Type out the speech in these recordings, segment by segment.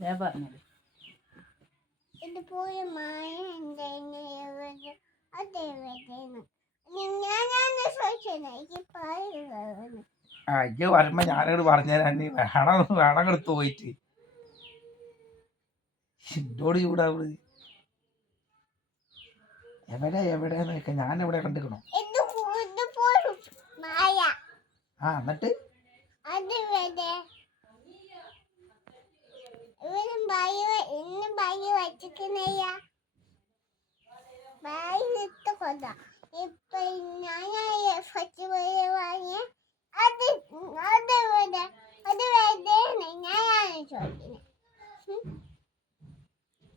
ഞാൻ പറഞ്ഞത് അയ്യോ വരുമ്പോ ഞാനോട് പറഞ്ഞുതരാൻ വേണം എടുത്ത് പോയിട്ട് എന്നോട് ചൂടാവ് എവിടെന്നൊക്കെ ഞാൻ എവിടെ കണ്ടിക്കണോ ആ എന്നിട്ട്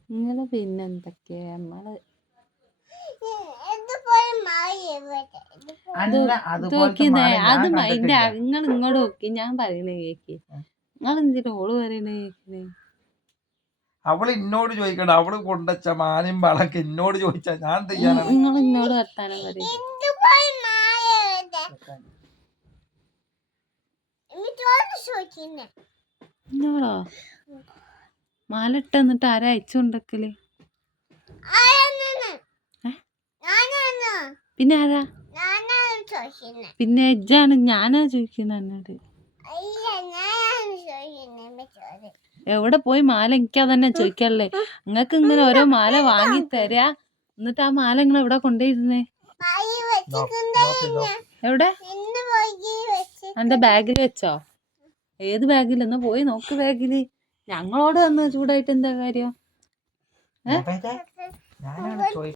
നിങ്ങള് പിന്നെന്തൊക്കെയാ നമ്മള് നിങ്ങൾ ഇങ്ങോട്ട് നോക്കി ഞാൻ പറയണേ കേക്ക് നിങ്ങൾ എന്തിനാ ഓള് പറയണേ കേക്കണേ അവള് എന്നോട് ചോദിക്കണ്ട അവള് കൊണ്ടുവച്ച മാനും വളക്ക് എന്നോട് ചോദിച്ചാ ഞാൻ ചെയ്യാനാണ് നിങ്ങൾ എന്നോട് വർത്താനം പറയും എന്നോടോ മാല ഇട്ട് എന്നിട്ട് ആരാ അയച്ചുകൊണ്ടക്കല് പിന്നെ ആരാ പിന്നെ എജ്ജാണ് ഞാനാ ചോദിക്കുന്ന എന്നോട് എവിടെ പോയി മാല എനിക്കാ തന്നെ ചോദിക്കല്ലേ നിങ്ങൾക്ക് ഇങ്ങനെ ഓരോ മാല വാങ്ങി തരാ എന്നിട്ട് ആ മാല നിങ്ങൾ എവിടെ കൊണ്ടുപോയിരുന്നേ എവിടെ എന്റെ ബാഗിൽ വെച്ചോ ഏത് ബാഗിൽ ഒന്ന് പോയി നോക്ക് ബാഗില് ഞങ്ങളോട് വന്ന് ചൂടായിട്ട് എന്താ കാര്യം